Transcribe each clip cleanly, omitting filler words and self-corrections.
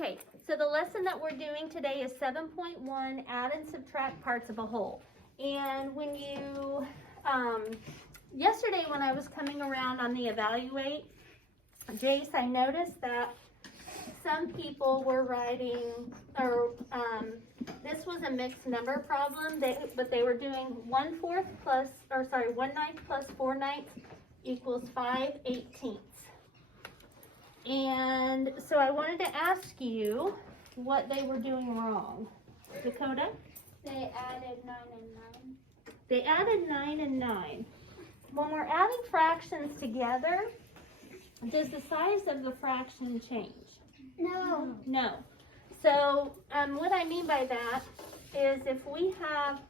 Okay, so the lesson that we're doing today is 7.1, add and subtract parts of a whole. And when you, yesterday when I was coming around on the evaluate, Jace, I noticed that some people were writing, or this was a mixed number problem, but they were doing 1/9 plus 4/9 equals 5/18. And so I wanted to ask you what they were doing wrong. Dakota? They added 9 and 9. They added 9 and 9. When we're adding fractions together, does the size of the fraction change? No. No. So what I mean by that is if we have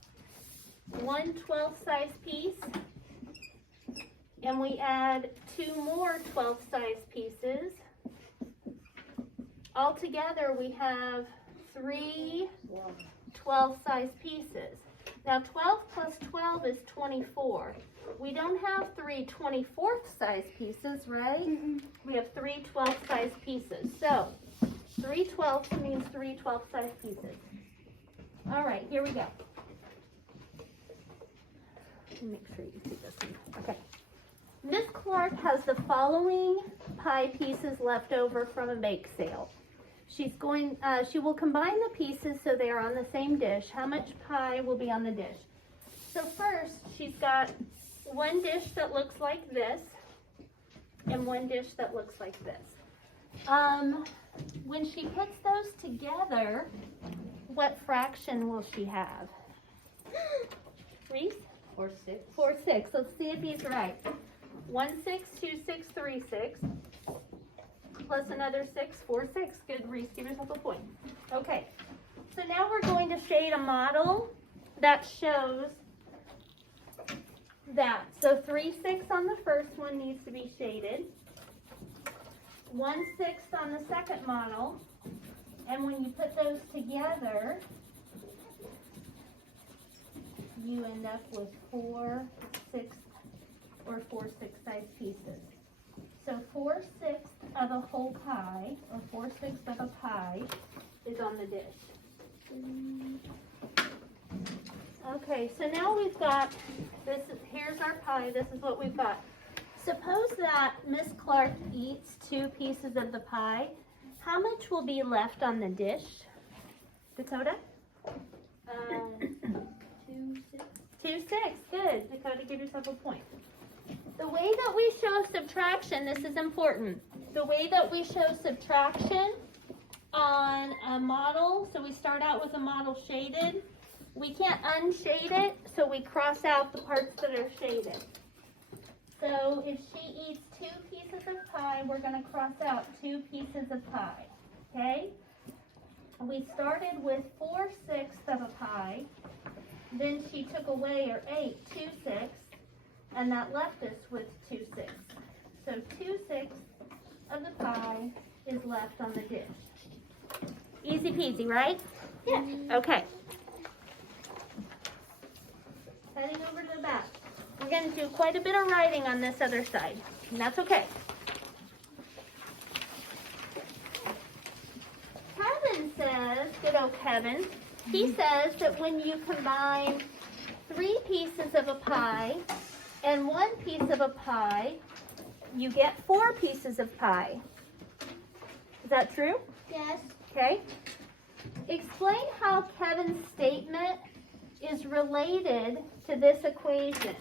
1/12 size piece and we add 2 more 12 size pieces, altogether we have 3 12 size pieces. Now 12 plus 12 is 24. We don't have 3 24th size pieces, right? We have 3 12 size pieces. So 3 12ths means 3 12 size pieces. All right, here we go. Make sure you see this one. Okay. Miss Clark has the following pie pieces left over from a bake sale. She will combine the pieces so they are on the same dish. How much pie will be on the dish? So first, she's got one dish that looks like this and one dish that looks like this. When she puts those together, what fraction will she have? Reese? 4 6. 4 6. Let's see if he's right. 1 6, 2 6, 3 6. Plus another 6, 4 6. Good, Reese. Give yourself a point. Okay. So now we're going to shade a model that shows that. So 3 6 on the first one needs to be shaded. 1 6 on the second model. And when you put those together, you end up with 4 6 or 4 6 size pieces. So 4 6 of a whole pie, or 4 6 of a pie, is on the dish. Okay, so now we've got this. Here's our pie. This is what we've got. Suppose that Miss Clark eats 2 pieces of the pie. How much will be left on the dish? Dakota? 2 6. 2 6. Good. Dakota, give yourself a point. The way that we show subtraction, this is important. The way that we show subtraction on a model, so we start out with a model shaded. We can't unshade it, so we cross out the parts that are shaded. So if she eats 2 pieces of pie, we're going to cross out 2 pieces of pie. Okay? We started with 4 6 of a pie. Then she took away or ate 2 6. And that left us with 2 6. So 2 6 of the pie is left on the dish. Easy peasy, right? Yeah. Okay. Heading over to the back. We're going to do quite a bit of writing on this other side. And that's okay. Kevin says, good old Kevin, he says that when you combine 3 pieces of a pie and 1 piece of a pie, you get 4 pieces of pie. Is that true? Yes. Okay. Explain how Kevin's statement is related to this equation.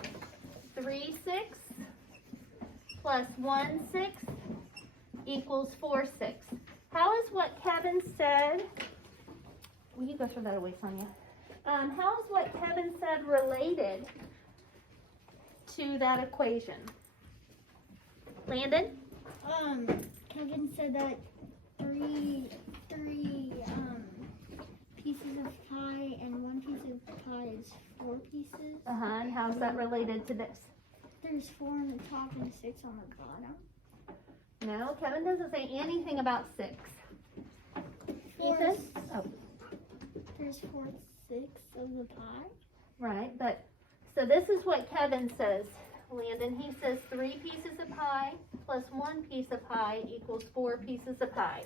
3 6 plus 1 6 equals 4 6. How is what Kevin said? Will you go throw that away, Sonia? How is what Kevin said related to that equation? Landon? Kevin said that three pieces of pie and 1 piece of pie is 4 pieces. And how's that related to this? There's 4 on the top and 6 on the bottom. No, Kevin doesn't say anything about 6. Four, Oh, there's 4 6 of the pie. right, but so this is what Kevin says, Landon. He says 3 pieces of pie plus 1 piece of pie equals 4 pieces of pie.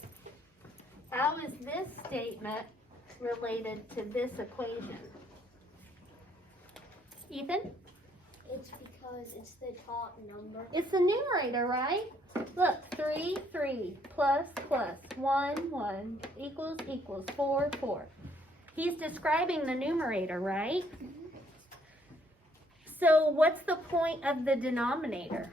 how is this statement related to this equation? Ethan? It's because it's the top number. It's the numerator, right? Look, 3, 3, plus, 1, 1, equals, 4, 4. He's describing the numerator, right? So what's the point of the denominator?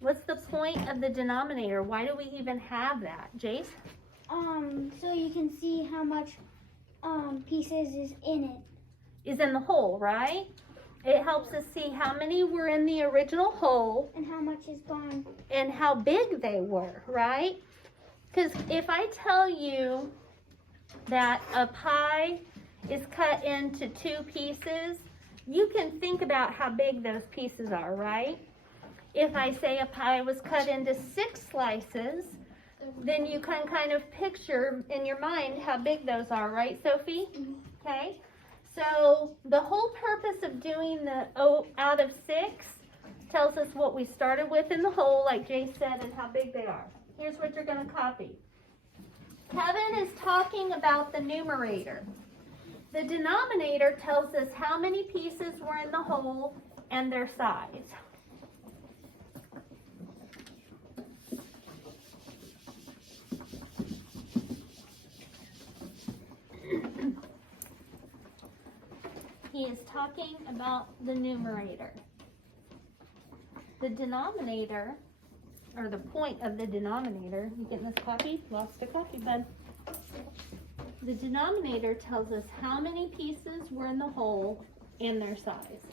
What's the point of the denominator? Why do we even have that? Jace? So you can see how much pieces is in it. Is in the whole, right? It helps us see how many were in the original whole And how much is gone. and how big they were, right? Because if I tell you that a pie is cut into 2 pieces, you can think about how big those pieces are, right? If I say a pie was cut into 6 slices, then you can kind of picture in your mind how big those are, right, Sophie? Okay. So the whole purpose of doing the out of 6 tells us what we started with in the whole, like Jay said, and how big they are. Here's what you're going to copy. Kevin is talking about the numerator. The denominator tells us how many pieces were in the whole and their size. He is talking about the numerator. The denominator, or the point of the denominator, you getting this copy? Lost a copy, bud. The denominator tells us how many pieces were in the whole and their size.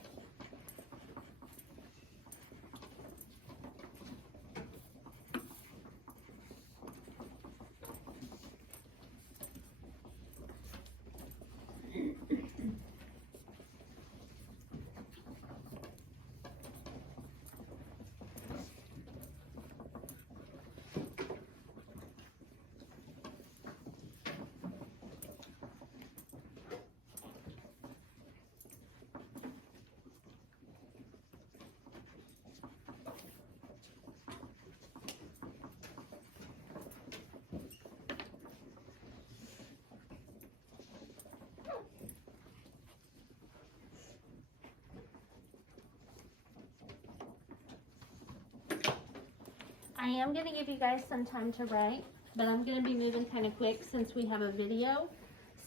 I am going to give you guys some time to write, but I'm going to be moving kind of quick since we have a video.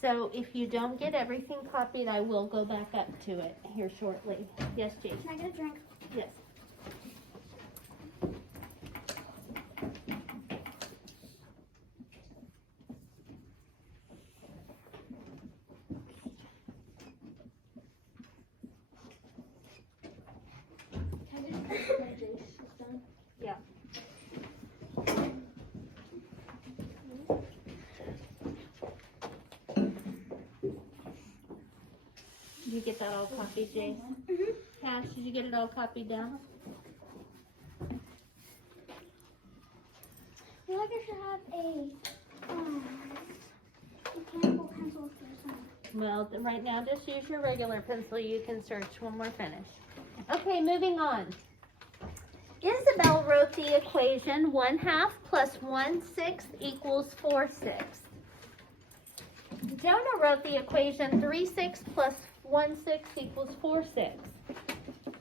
So if you don't get everything copied, I will go back up to it here shortly. Yes, Jake? Can I get a drink? Yes. Yeah. Did you get that all copied, Jay? Mm-hmm. Cash, did you get it all copied down? I feel like I should have a mechanical pencil for some. Well, right now, just use your regular pencil. You can search when we're finished. Okay, moving on. Isabel wrote the equation 1/2 plus 1/6 equals 4/6. Jonah wrote the equation 3/6 plus 1/6 equals 4/6.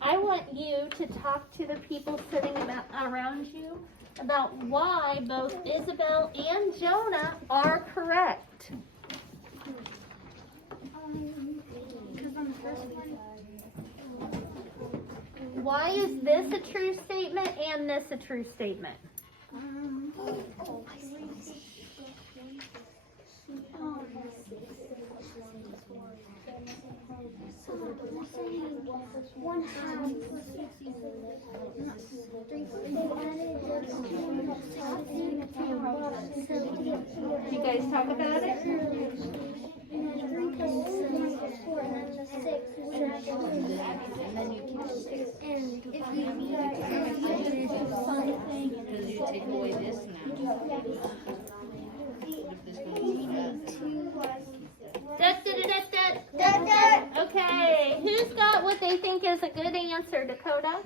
I want you to talk to the people sitting around you about why both Isabel and Jonah are correct. Because on the first one. Why is this a true statement and this a true statement? You guys talk about it? Because you take away this now. If this goes Okay, who's got what they think is a good answer, Dakota?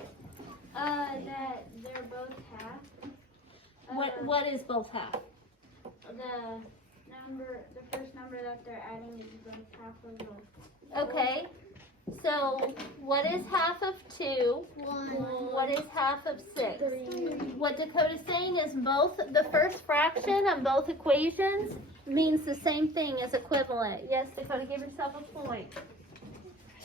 That they're both half. What is both half? the first number that they're adding is like half of the. Okay. So what is half of 2? 1. What is half of 6? 3. What Dakota's saying is both the first fraction on both equations means the same thing as equivalent. Yes, Dakota, give yourself a point.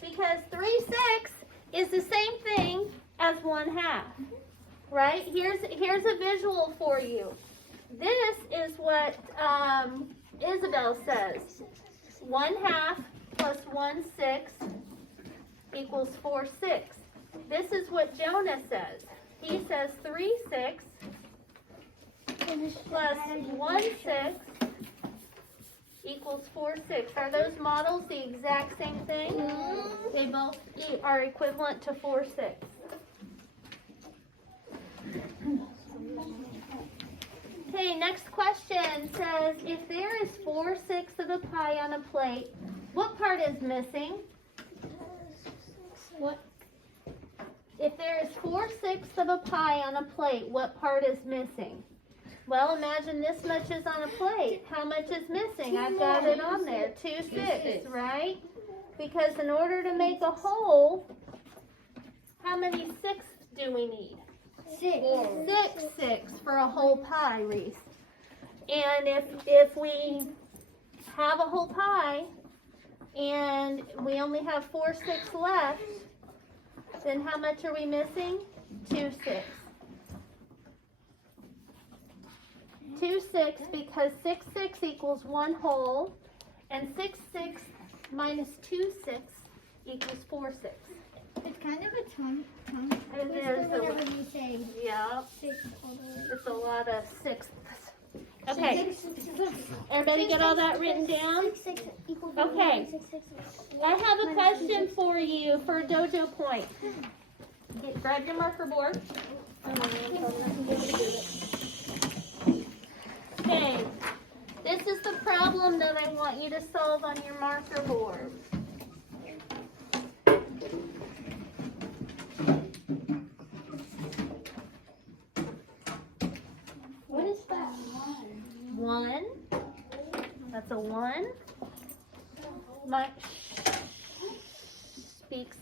Because 3/6 is the same thing as 1/2. Right? Here's a visual for you. This is what Isabel says. 1/2 plus 1/6 equals 4/6. This is what Jonah says. He says 3/6 plus 1/6 equals 4/6. Are those models the exact same thing? They both are equivalent to 4/6. Okay, next question says, if there is 4/6 of a pie on a plate, what part is missing? What? If there is 4/6 of a pie on a plate, what part is missing? Well, imagine this much is on a plate. How much is missing? I've got it on there. 2/6, right? Because in order to make a whole, how many 6 do we need? 6 for a whole pie, Reese. And if we have a whole pie and we only have 4/6 left, then how much are we missing? 2/6. 2/6 because 6/6 equals 1 whole, and 6/6 minus 2/6 equals 4/6. It's kind of a tongue It is whenever you say Yeah, 6 all the way. it's a lot of sixths. Okay, everybody get all that written down? 6 equals Okay. 6 6. I have a question for you for a dojo point. Grab your marker board. Okay, this is the problem that I want you to solve on your marker board. What is that? 1. That's a 1. My speaks.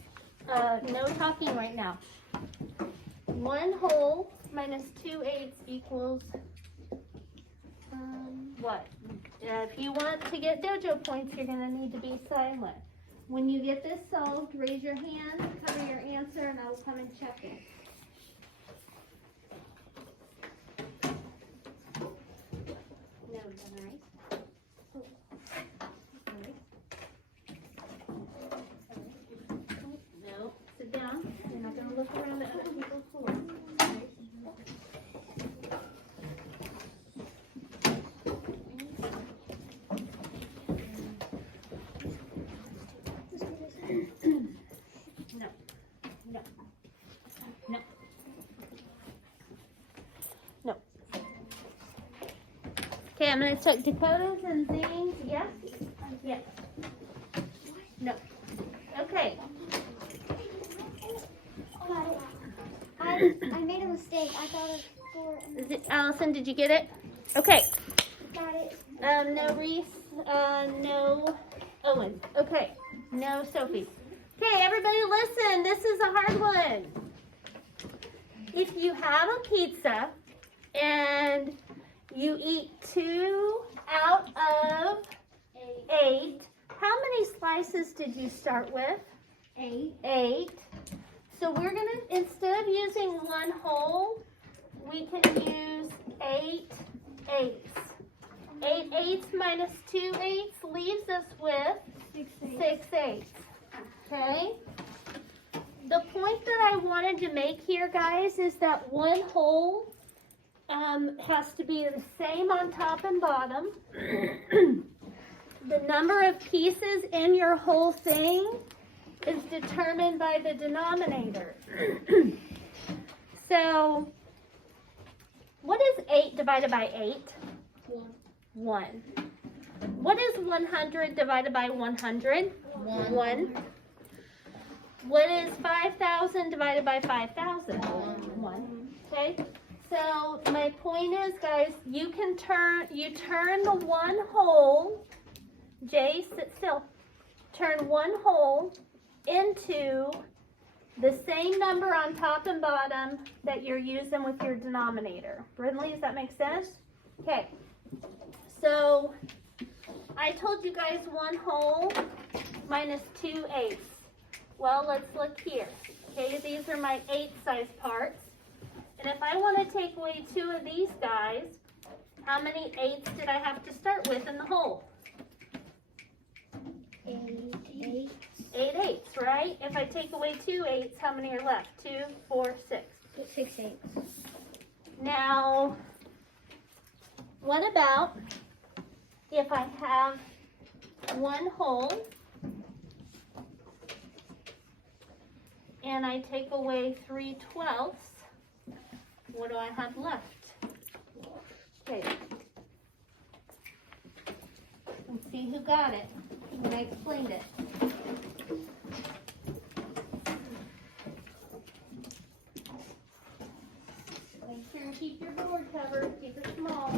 No talking right now. 1 whole minus 2/8 equals what? If you want to get dojo points, you're going to need to be silent. When you get this solved, raise your hand, cover your answer, and I will come and check it. No, nice. No, sit down. You're not going to look around at other people's floors. No. No. No. No. Okay, I'm going to check Dakota's and Zane's. Yes? Yes. No. Okay. I made a mistake. I thought it was 4. Is it, Allison, did you get it? Okay. Got it. No Reese. No Owen. Okay. No Sophie. Okay, everybody listen. This is a hard one. If you have a pizza and you eat 2 out of 8, how many slices did you start with? 8. So we're going to, instead of using 1 whole, we can use 8 eighths. 8 eighths minus 2 eighths leaves us with 6 eighths. Okay? The point that I wanted to make here, guys, is that 1 whole has to be the same on top and bottom. The number of pieces in your whole thing is determined by the denominator. So, what is 8 divided by 8? 1. What is 100 divided by 100? 1. What is 5,000 divided by 5,000? 1. Okay? So my point is, guys, you turn the one whole, Jay, sit still, turn one whole into the same number on top and bottom that you're using with your denominator. Brindley, does that make sense? Okay, so I told you guys one whole minus 2/8. Well, let's look here. Okay, these are my 8 size parts. And if I want to take away 2 of these guys, how many 8s did I have to start with in the whole? 8. 8 8s, right? If I take away 2 8s, how many are left? 2, 4, 6. 6 8. Now, what about if I have one whole and I take away 3/12? What do I have left? Okay. Let's see who got it when I explained it. Make sure you keep your board covered. Keep it small.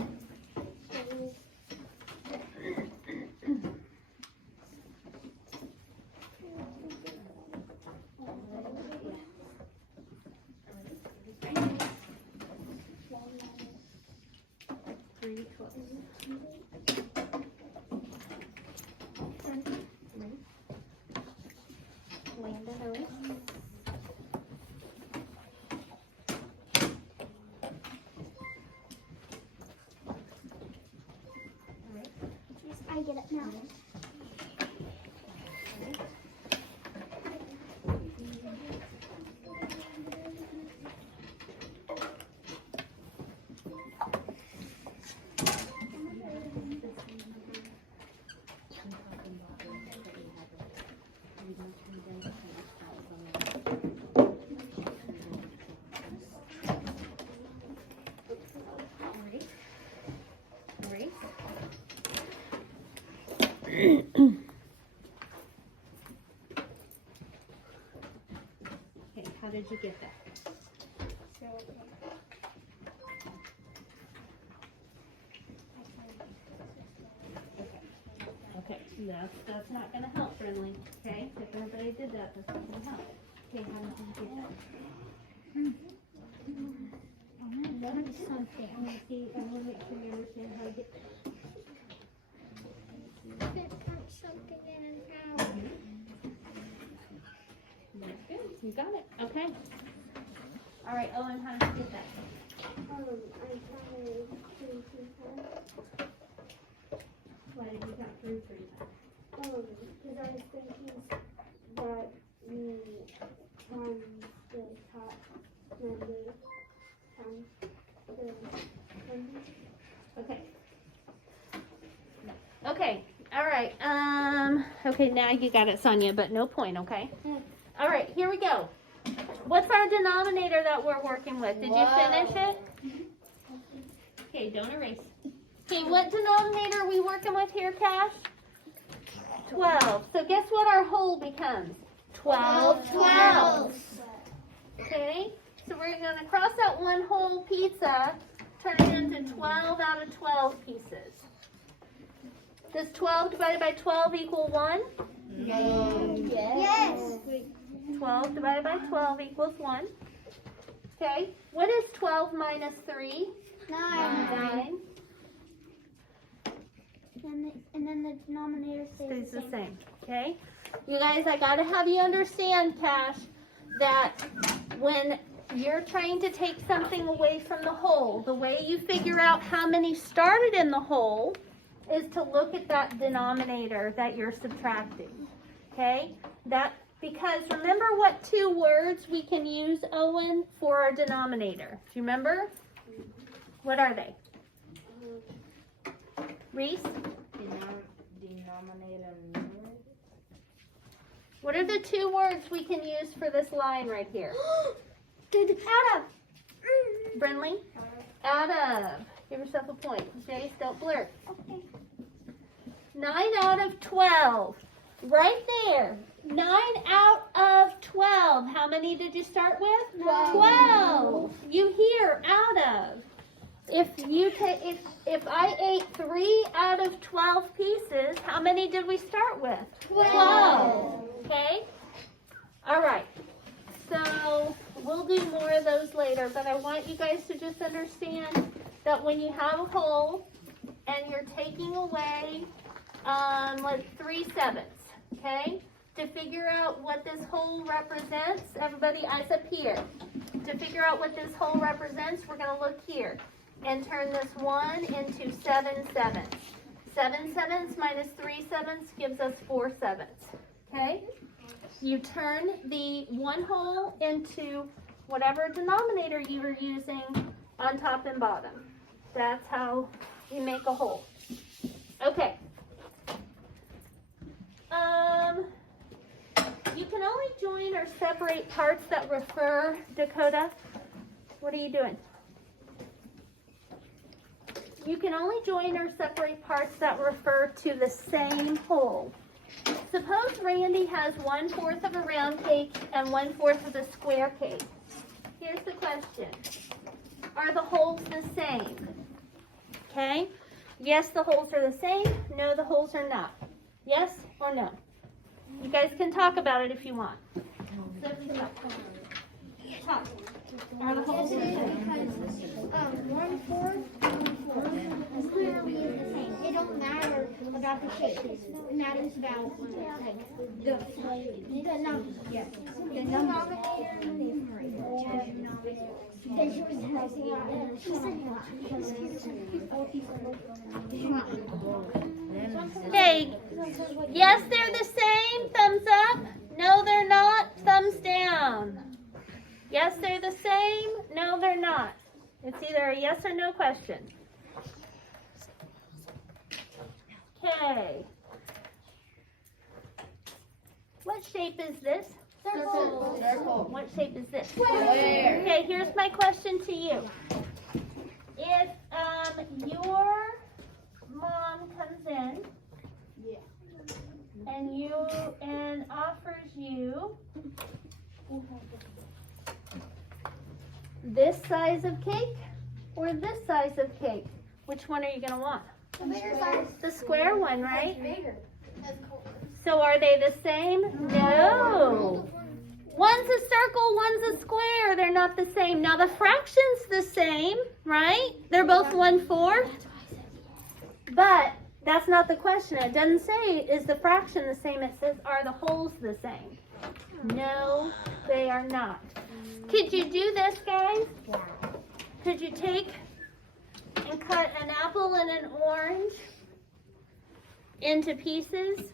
I get it now. Okay, how did you get that? Okay, that's not gonna help, Brindley. Okay, if everybody did that, that's not gonna help. Okay, how did you get that? That is something. I want to see. I want to make sure you understand how to get. Put something in and out. That's good. You got it. Okay. All right, Owen, how did you get that? I counted 3 times. Why did you count through 3 times? Because I was thinking that we times the top number times the number. Okay. Okay. All right. Okay, now you got it, Sonia, but no point, okay? All right, here we go. What's our denominator that we're working with? Did you finish it? Okay, don't erase. Okay, what denominator are we working with here, Cash? 12. So guess what our whole becomes? 12 12s. Okay, so we're going to cross out one whole pizza, turn it into 12 out of 12 pieces. Does 12 divided by 12 equal 1? No. Yes. 12 divided by 12 equals 1. Okay, what is 12 minus 3? 9. And then the denominator Stays the same. Okay, you guys, I gotta have you understand, Cash, that when you're trying to take something away from the whole, the way you figure out how many started in the whole is to look at that denominator that you're subtracting. Okay, because remember what 2 words we can use, Owen, for our denominator? Do you remember? What are they? Reese? Denominator and numerator. What are the 2 words we can use for this line right here? Out of. Brindley? Out of. Give yourself a point. Jace, don't blurt. Okay. 9 out of 12. Right there 9 out of 12. How many did you start with? 12. You hear out of. If I ate 3 out of 12 pieces, how many did we start with? 12. Okay? All right. So we'll do more of those later, but I want you guys to just understand that when you have a whole and you're taking away like 3/7, okay? To figure out what this whole represents, everybody eyes up here. To figure out what this whole represents, we're going to look here and turn this 1 into 7/7. 7/7 minus 3/7 gives us 4/7, okay? You turn the 1 whole into whatever denominator you were using on top and bottom. That's how you make a whole. Okay. You can only join or separate parts that refer, Dakota. What are you doing? You can only join or separate parts that refer to the same whole. Suppose Randy has 1/4 of a round cake and 1/4 of a square cake. Here's the question. Are the holes the same? Okay? Yes, the holes are the same. No, the holes are not. Yes or no? You guys can talk about it if you want. Talk. Are the holes the same? Because 1/4 is clearly the same. It don't matter about the shape. It matters about the numbers. Yeah. The Okay. Yes, they're the same. Thumbs up. No, they're not. Thumbs down. Yes, they're the same. No, they're not. It's either a yes or no question. Okay. What shape is this? Circle. What shape is this? Square. Okay, here's my question to you. If your mom comes in and offers you this size of cake or this size of cake, which one are you going to want? The bigger size. The square one, right? Bigger. That's cool. So are they the same? No. One's a circle, one's a square. They're not the same. Now the fraction's the same, right? They're both 1/4. But that's not the question. It doesn't say, is the fraction the same? It says, are the wholes the same? No, they are not. Could you do this, guys? Could you take and cut an apple and an orange into pieces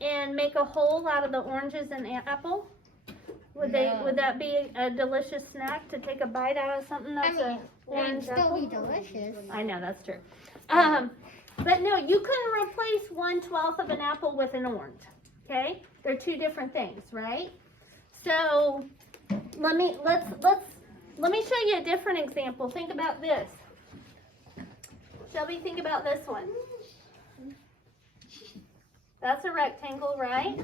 and make a hole out of the oranges and apple? Would that be a delicious snack to take a bite out of something that's It would orange still apple? be delicious. I know, that's true. But no, you couldn't replace 1/12 of an apple with an orange. Okay? They're two different things, right? So let me show you a different example. Think about this. Shelby, think about this one. That's a rectangle, right?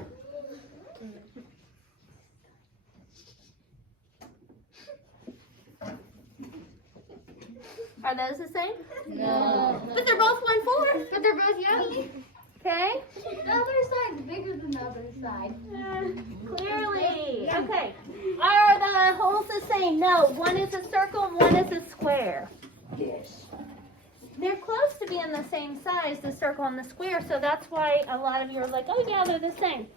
Are those the same? No. But they're both 1/4. But they're both yummy. Okay? The other side's bigger than the other side. Clearly. Okay. Are the holes the same? No. One is a circle and one is a square. Yes. They're close to being the same size, the circle and the square, so that's why a lot of you are like, oh yeah, they're the same.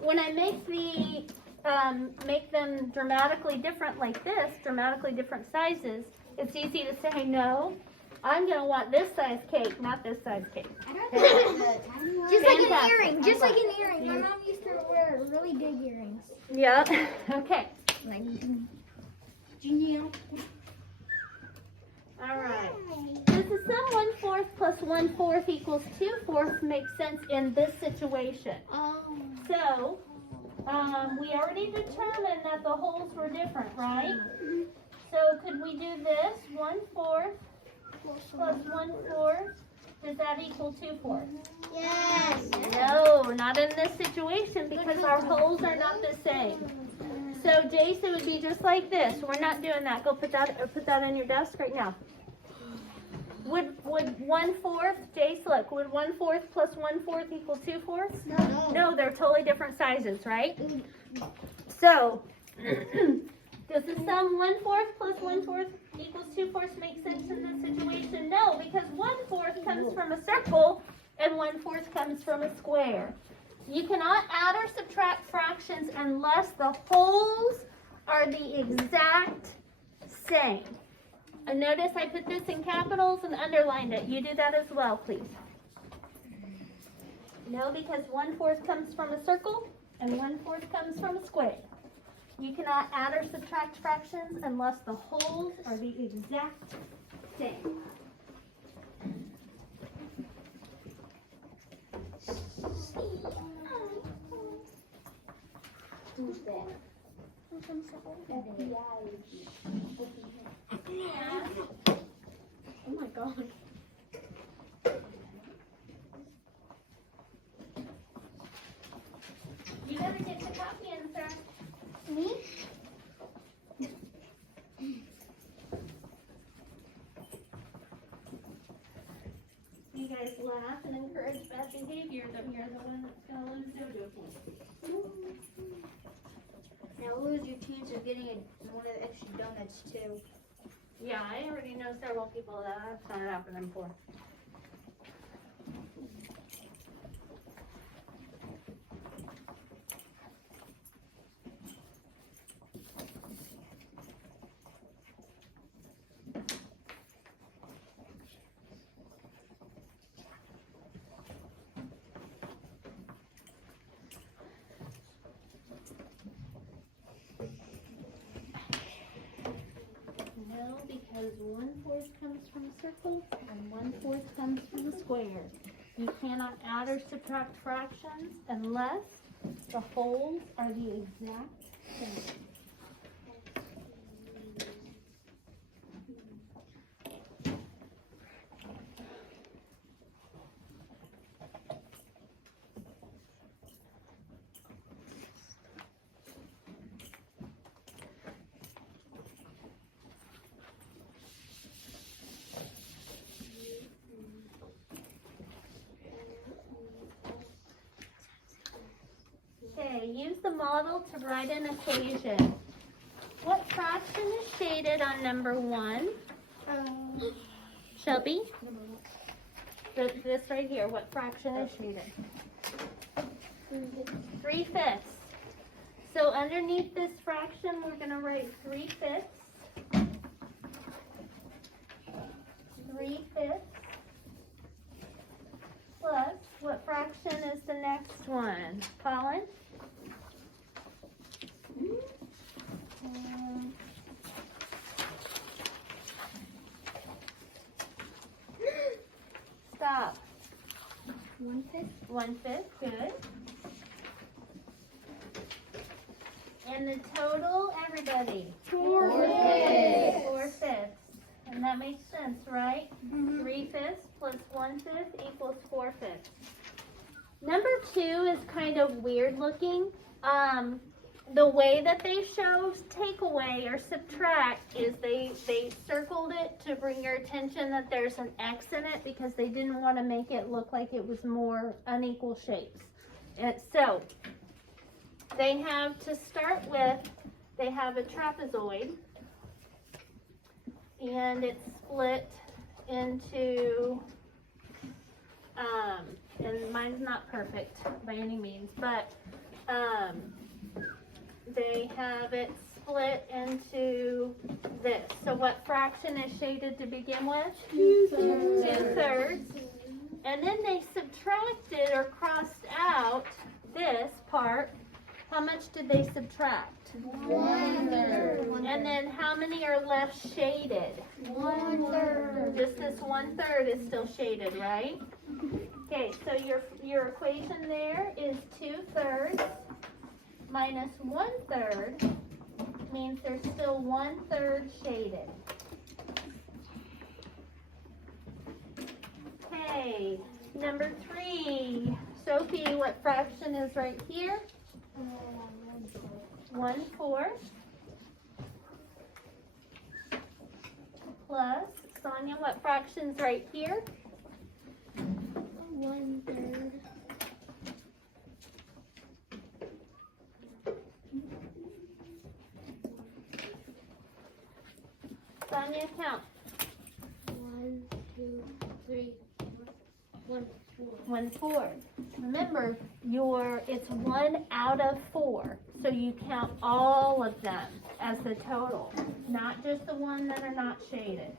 When I make make them dramatically different like this, dramatically different sizes, it's easy to say, no, I'm going to want this size cake, not this size cake. Just like an Fantastic. earring. Just like an earring. My mom used to wear really big earrings. Yeah. Okay. Like, genial. All right. Does the sum 1/4 plus 1/4 equals 2/4 make sense in this situation? So, we already determined that the holes were different, right? So could we do this? 1/4 plus 1/4 Does that equal 2/4? Yes. No, not in this situation because our holes are not the same. So Jace, it would be just like this. We're not doing that. Go put that on your desk right now. Would 1/4, Jace, look, would 1/4 plus 1/4 equal 2/4? No. No, they're totally different sizes, right? So, does the sum 1/4 plus 1/4 equals 2/4 make sense in this situation? No, because 1/4 comes from a circle and 1/4 comes from a square. You cannot add or subtract fractions unless the wholes are the exact same. And notice I put this in capitals and underlined it. You do that as well, please. No, because 1/4 comes from a circle and 1/4 comes from a square. You cannot add or subtract fractions unless the wholes are the exact same. Who's that? Oh my god. You better get the copy in, sir. Me? You guys laugh and encourage bad behavior, then you're the one that's gonna lose dodo points. Now lose your chance of getting one of the extra donuts too. Yeah, I already know several people that have started happening before. No, because 1/4 comes from a circle and 1/4 comes from a square. You cannot add or subtract fractions unless the wholes are the exact same. Okay, use the model to write an equation. What fraction is shaded on number 1? Shelby? This right here, what fraction is shaded? 3/5. So underneath this fraction, we're going to write 3/5. 3/5 plus, what fraction is the next one? Colin? Stop. 1/5. 1/5, good. And the total, everybody? 4/5. 4/5. And that makes sense, right? 3/5 plus 1/5 equals 4/5. Number 2 is kind of weird looking. The way that they show take away or subtract is they circled it to bring your attention that there's an X in it because they didn't want to make it look like it was more unequal shapes. And so they have to start with, they have a trapezoid and it's split into, and mine's not perfect by any means, but they have it split into this. So what fraction is shaded to begin with? 2/3. And then they subtracted or crossed out this part. How much did they subtract? 1/3. And then how many are left shaded? 1/3. Just this 1/3 is still shaded, right? Okay, so your equation there is 2/3 minus 1/3 means there's still 1/3 shaded. Okay, Okay, number 3. Sophie, what fraction is right here? 1/4 plus, Sonia, what fraction's right here? 1/3. Sonia, count. 1, 2, 3, 4. 1/4. Remember, it's 1 out of 4. So you count all of them as the total, not just the ones that are not shaded.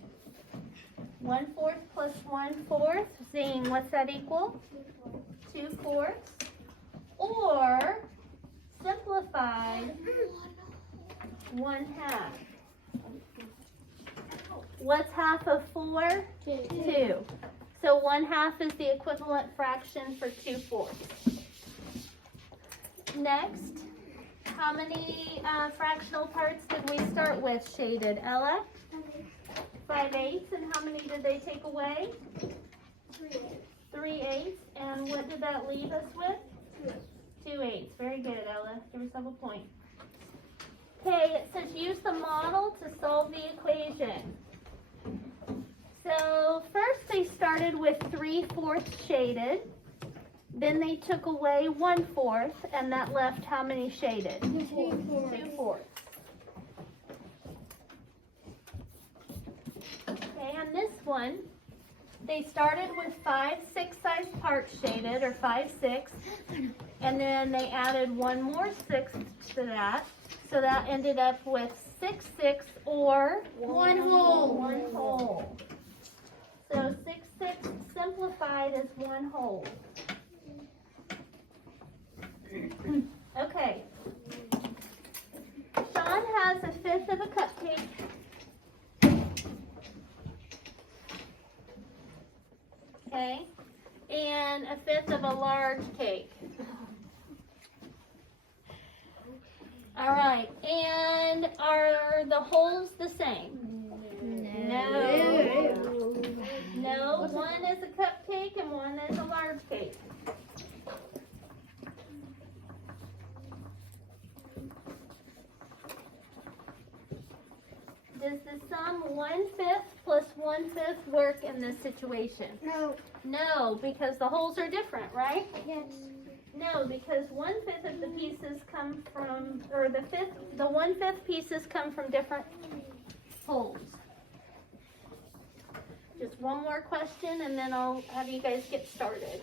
1/4 plus 1/4, Zing, what's that equal? 2/4. Or, simplified, 1/2. What's half of 4? 2. So 1/2 is the equivalent fraction for 2/4. Next, how many fractional parts did we start with shaded? Ella? 5/8, and how many did they take away? 3/8, and what did that leave us with? 2/8. Very good, Ella. Give yourself a point. Okay, it says use the model to solve the equation. So first they started with 3/4 shaded. Then they took away 1/4, and that left how many shaded? 2/4. Okay, on this one, they started with 5 6-size parts shaded, or 5/6, and then they added one more 6 to that. So that ended up with 6/6, or 1 whole. 1 whole. So 6/6 simplified as 1 whole. Okay. Sean has 1/5 of a cupcake. Okay. And 1/5 of a large cake. All right. And are the holes the same? No. No, one is a cupcake and one is a large cake. Does the sum 1/5 plus 1/5 work in this situation? No. No, because the holes are different, right? Yes. No, because 1/5 of the pieces come from, or the 1/5 pieces come from different holes. Just one more question and then I'll have you guys get started.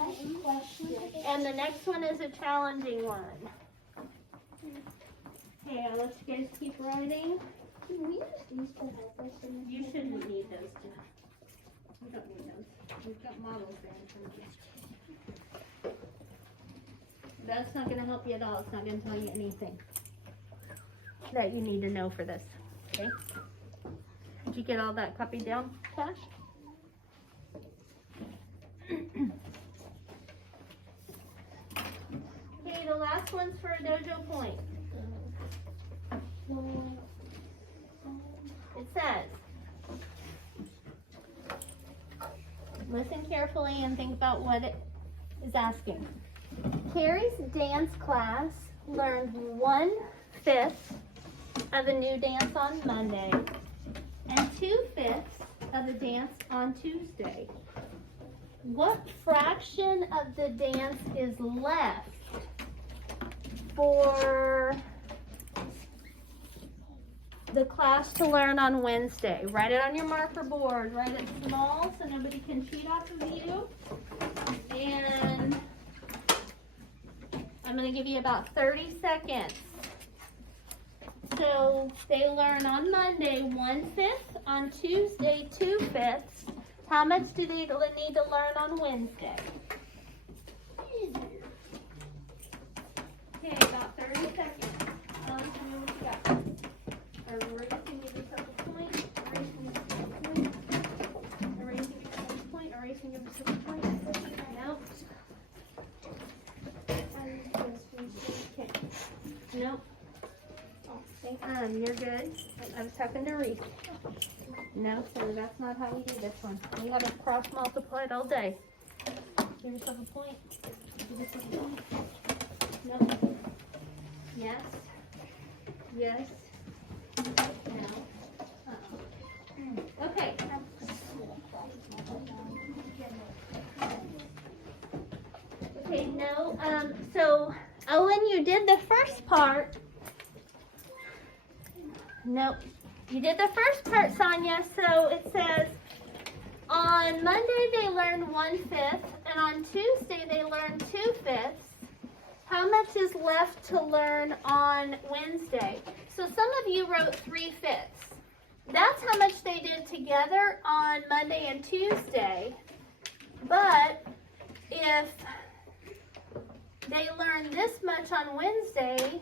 And the next one is a challenging one. Okay, I'll let you guys keep writing. Can we use these to help us? You shouldn't need those to. We don't need those. We've got models there in front of you. That's not going to help you at all. It's not going to tell you anything that you need to know for this. Okay? Did you get all that copied down, Cash? Okay, the last one's for a dojo point. It says, listen carefully and think about what it is asking. Carrie's dance class learned 1/5 of the new dance on Monday and 2/5 of the dance on Tuesday. What fraction of the dance is left for the class to learn on Wednesday? Write it on your marker board. Write it small so nobody can cheat off of you. And I'm going to give you about 30 seconds. So they learn on Monday 1/5, on Tuesday 2/5. How much do they need to learn on Wednesday? Okay, about 30 seconds. Tell me what you got. Erasing give yourself a point. Erasing give yourself a point. Erasing give yourself a point. Erasing give yourself a point. Nope. Okay. Nope. You're good. I was talking to Reese. No, sir, that's not how we do this one. We have it cross multiplied all day. Give yourself a point. Give yourself a point. No. Yes. Yes. No. Okay. Okay, no, so Owen, you did the first part. Nope. You did the first part, Sonia. So it says on Monday they learned 1/5, and on Tuesday they learned 2/5. How much is left to learn on Wednesday? So some of you wrote 3/5. That's how much they did together on Monday and Tuesday. But if they learned this much on Wednesday,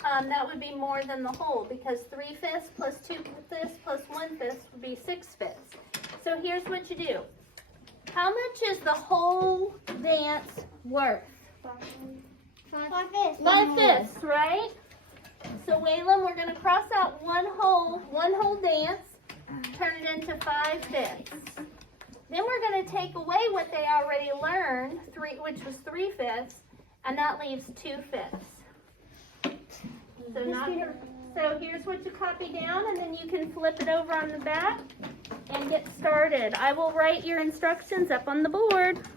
that would be more than the whole, because 3/5 plus 2/5 plus 1/5 would be 6/5. So here's what you do. How much is the whole dance worth? 5/5. 5/5, right? So Waylon, we're going to cross out one whole dance, turn it into 5/5. Then we're going to take away what they already learned, which was 3/5, and that leaves 2/5. So here's what you copy down, and then you can flip it over on the back and get started. I will write your instructions up on the board.